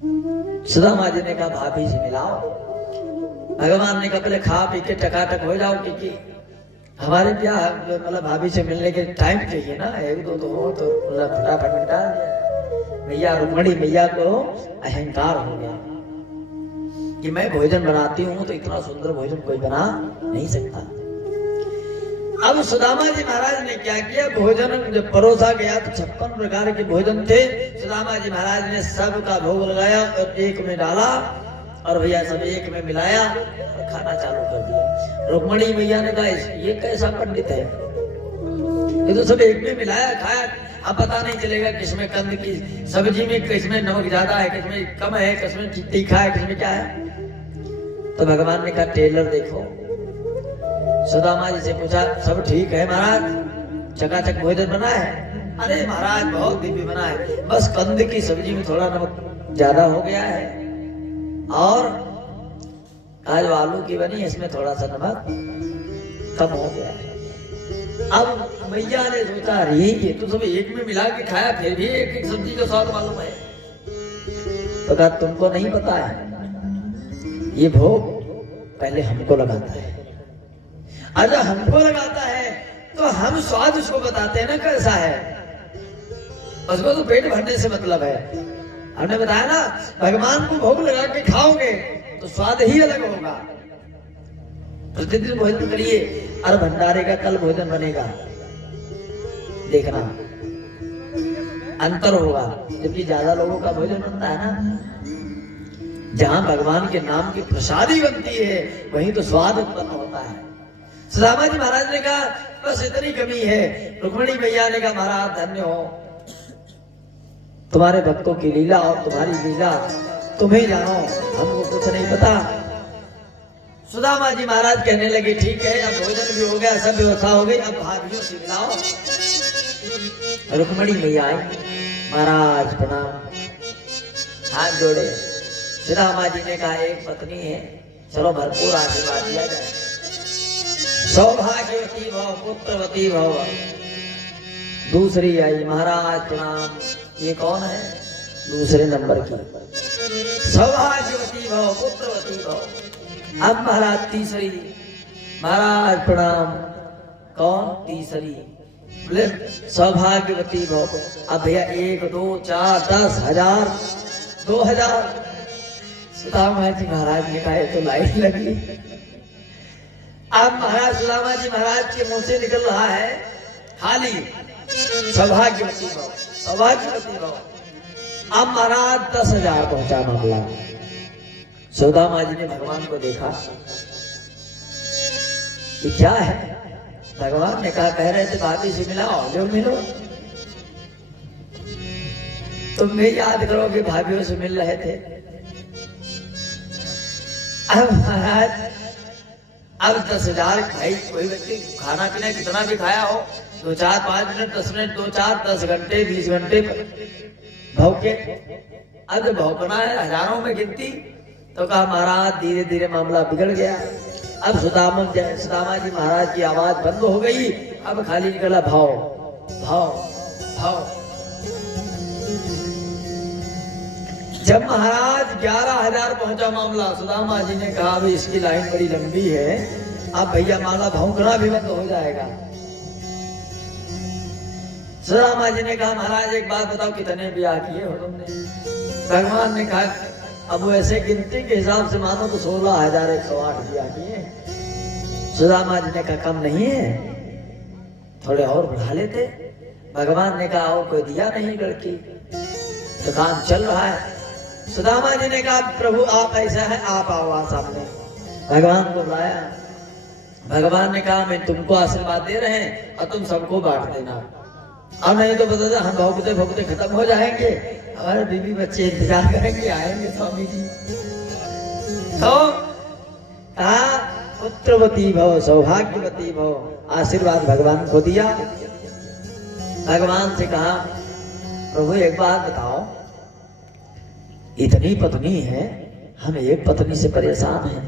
सुदामा जी ने कहा भाभी से मिलाओ। भगवान ने कहा पहले खा पी के टकाटक हो जाओ, क्योंकि हमारे क्या मतलब भाभी से मिलने के टाइम चाहिए ना, एक दो हो तो फटाफट मिटा दिया। मैया रुक्मणी मैया को अहंकार हो गया कि मैं भोजन बनाती हूँ तो इतना सुंदर भोजन कोई बना नहीं सकता। अब सुदामा जी महाराज ने क्या किया, भोजन जब परोसा गया तो 56 प्रकार के भोजन थे। सुदामा जी महाराज ने सबका भोग लगाया और एक में डाला और भैया सब एक में मिलाया और खाना चालू कर दिया। रुक्मणी मैया ने कहा ये कैसा पंडित है, ये तो सब एक में मिलाया खाया, अब पता नहीं चलेगा किसमें कंद की सब्जी में किसमें नमक ज्यादा है, किसमें कम है, किसमें तीखा है, किसमें क्या है। तो भगवान ने कहा टेलर देखो। सुदामा जी से पूछा सब ठीक है महाराज, चकाचक भोजन बना है? अरे महाराज बहुत दिव्य बना है, बस कंद की सब्जी में थोड़ा नमक ज्यादा हो गया है और आज आलू की बनी इसमें थोड़ा सा नमक कम हो गया है। अब मैया ने सोचा अरे ये तो सब एक में मिला के खाया, फिर भी एक एक सब्जी का स्वाद मालूम है। तो कहा तुमको नहीं पता है, ये भोग पहले हमको लगाता है, अगर हमको लगाता है तो हम स्वाद उसको बताते हैं ना कैसा है, उसको तो पेट भरने से मतलब है। हमने बताया ना भगवान को भोग लगा के खाओगे तो स्वाद ही अलग होगा। प्रतिदिन भोजन करिए और भंडारे का कल भोजन बनेगा, देखना अंतर होगा। जबकि ज्यादा लोगों का भोजन बनता है ना, जहां भगवान के नाम की प्रसादी बनती है वहीं तो स्वाद उत्पन्न होता है। सुदामा जी महाराज ने कहा बस इतनी कमी है। रुक्मणी मैया ने कहा महाराज धन्य हो, तुम्हारे भक्तों की लीला और तुम्हारी लीला तुम्हें जानो, हमको कुछ नहीं पता। सुदामा जी महाराज कहने लगे ठीक है, अब भोजन भी हो गया, सब व्यवस्था हो गई, अब भाभियों से मिलाओ। रुक्मणी मैया आई, महाराज प्रणाम, हाथ जोड़े। सुदामा जी ने कहा एक पत्नी है, चलो भरपूर आशीर्वाद दिया जाए, सौभाग्यवती भव पुत्रवती भव। दूसरी आई, महाराज प्रणाम, ये कौन है? दूसरे नंबर की, सौभाग्यवती भव पुत्रवती भव। अब महाराज तीसरी, महाराज प्रणाम, कौन? तीसरी, बोले सौभाग्यवती भव। अब भैया 1 2 4 10 1000 2000। सुदामा जी महाराज ने कहा तो लाइन लगी। अब महाराज सुदामा जी महाराज के मुंह से निकल रहा है खाली सौभाग्यवती भव, सौभाग्यवती भव। अब महाराज 10,000 पहुंचा मामला। सुदामा जी ने भगवान को देखा, ये क्या है? भगवान ने कहा कह रहे थे भाभी से मिलाओ, जो मिलो। तुम भी याद करो कि भाभीयों से मिल रहे थे। अब महाराज अब 10,000 भाई, कोई व्यक्ति खाना पीना कितना भी खाया हो, 2 4 5 मिनट 10 मिनट 2 4 10 घंटे 20 घंटे भौके, अब जब भौकना है हजारों में गिनती। तो कहा महाराज धीरे धीरे मामला बिगड़ गया। अब सुदामा जी महाराज की आवाज बंद हो गई, अब खाली निकला भाव भाव भाव। जब महाराज 11,000 पहुंचा मामला, सुदामा जी ने कहा अभी इसकी लाइन बड़ी लंबी है, अब भैया माला भौंकना भी बंद हो जाएगा। सुदामा जी ने कहा महाराज एक बात बताओ, कितने ब्याह किए हो तुमने? भगवान ने कहा अब वैसे गिनती के हिसाब से मानो तो 16,108 ब्याह किए। सुदामा जी ने कहा कम नहीं है, थोड़े और बढ़ा लेते। भगवान ने कहा और कोई दिया नहीं लड़की, तो काम चल रहा है। सुदामा जी ने कहा प्रभु आप ऐसा है, आप आओ सामने। भगवान को बुलाया, भगवान ने कहा मैं तुमको आशीर्वाद दे रहे हैं और तुम सबको बांट देना, और नहीं तो बता हम भोगते भोगते खत्म हो जाएंगे, हमारे बीवी बच्चे इंतजार करेंगे, आएंगे स्वामी जी। तो कहा पुत्रवती भव सौभाग्यवती भव, आशीर्वाद भगवान को दिया। भगवान से कहा प्रभु एक बात बताओ, इतनी पत्नी है, हम एक पत्नी से परेशान हैं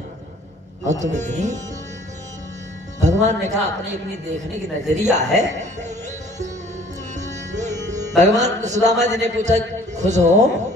और तुम इतनी। भगवान ने कहा अपनी अपनी देखने की नजरिया है। भगवान सुदामा जी ने पूछा खुश हो?